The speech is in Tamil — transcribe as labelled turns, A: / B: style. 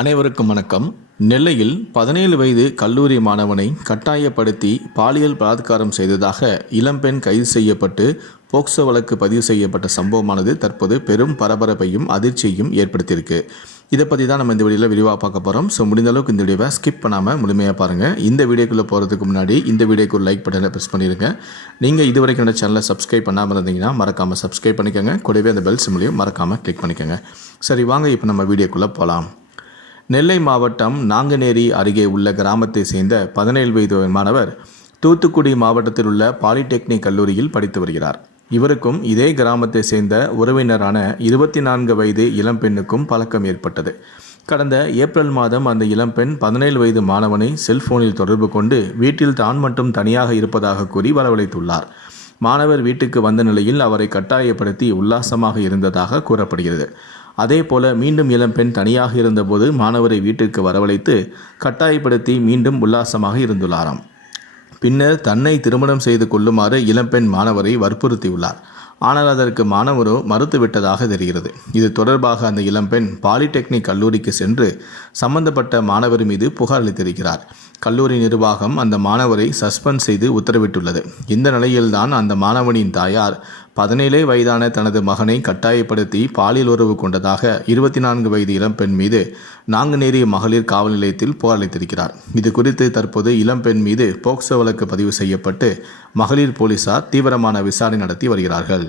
A: அனைவருக்கும் வணக்கம். நெல்லையில் பதினேழு வயது கல்லூரி மாணவனை கட்டாயப்படுத்தி பாலியல் பலாத்காரம் செய்ததாக இளம்பெண் கைது செய்யப்பட்டு போக்சோ வழக்கு பதிவு செய்யப்பட்ட சம்பவமானது தற்போது பெரும் பரபரப்பையும் அதிர்ச்சியையும் ஏற்படுத்தியிருக்கு. இதை பற்றி தான் நம்ம இந்த வீடியோவில் விரிவாக பார்க்க போகிறோம் ஸோ முடிந்த அளவுக்கு இந்த வீடியோவை ஸ்கிப் பண்ணாமல் முழுமையாக பாருங்கள் இந்த வீடியோக்குள்ளே போகிறதுக்கு முன்னாடி இந்த வீடியோக்கு ஒரு லைக் பட்டனை ப்ரெஸ் பண்ணிடுங்க நீங்கள் இது வரைக்கும் இந்த சேனலை சப்ஸ்கிரைப் பண்ணாமல் இருந்தீங்கன்னா மறக்காமல் சப்ஸ்கிரைப் பண்ணிக்கோங்க. கூடவே அந்த பெல் சிம்லையும் மறக்காமல் கிளிக் பண்ணிக்கோங்க. சரி வாங்க இப்போ நம்ம வீடியோக்குள்ளே போகலாம் நெல்லை மாவட்டம் நாங்குநேரி அருகே உள்ள கிராமத்தை சேர்ந்த பதினேழு வயது மாணவர் தூத்துக்குடி மாவட்டத்தில் உள்ள பாலிடெக்னிக் கல்லூரியில் படித்து வருகிறார். இவருக்கும் இதே கிராமத்தை சேர்ந்த உறவினரான இருபத்தி நான்கு வயது இளம்பெண்ணுக்கும் பழக்கம் ஏற்பட்டது. கடந்த ஏப்ரல் மாதம் அந்த இளம்பெண் பதினேழு வயது மாணவனை செல்போனில் தொடர்பு கொண்டு வீட்டில் தான் மட்டும் தனியாக இருப்பதாக கூறி வரவழைத்துள்ளார். மாணவர் வீட்டுக்கு வந்த நிலையில் அவரை கட்டாயப்படுத்தி உல்லாசமாக இருந்ததாக கூறப்படுகிறது. அதே போல மீண்டும் இளம்பெண் தனியாக இருந்தபோது மாணவரை வீட்டிற்கு வரவழைத்து கட்டாயப்படுத்தி மீண்டும் உல்லாசமாக இருந்துள்ளாராம். பின்னர் தன்னை திருமணம் செய்து கொள்ளுமாறு இளம்பெண் மாணவரை வற்புறுத்தியுள்ளார். ஆனால் அதற்கு மாணவரோ மறுத்துவிட்டதாக தெரிகிறது. இது தொடர்பாக அந்த இளம்பெண் பாலிடெக்னிக் கல்லூரிக்கு சென்று சம்பந்தப்பட்ட மாணவர் மீது புகார் அளித்திருக்கிறார். கல்லூரி நிர்வாகம் அந்த மாணவரை சஸ்பெண்ட் செய்து உத்தரவிட்டுள்ளது. இந்த நிலையில்தான் அந்த மாணவனின் தாயார் பதினேழே வயதான தனது மகனை கட்டாயப்படுத்தி பாலியல் உறவு கொண்டதாக இருபத்தி நான்கு வயது இளம்பெண் மீது நாங்குநேரி மகளிர் காவல் நிலையத்தில் போராளித்திருக்கிறார் இது குறித்து தற்போது இளம்பெண் மீது போக்சோ வழக்கு பதிவு செய்யப்பட்டு மகளிர் போலீசார் தீவிரமான விசாரணை நடத்தி வருகிறார்கள்.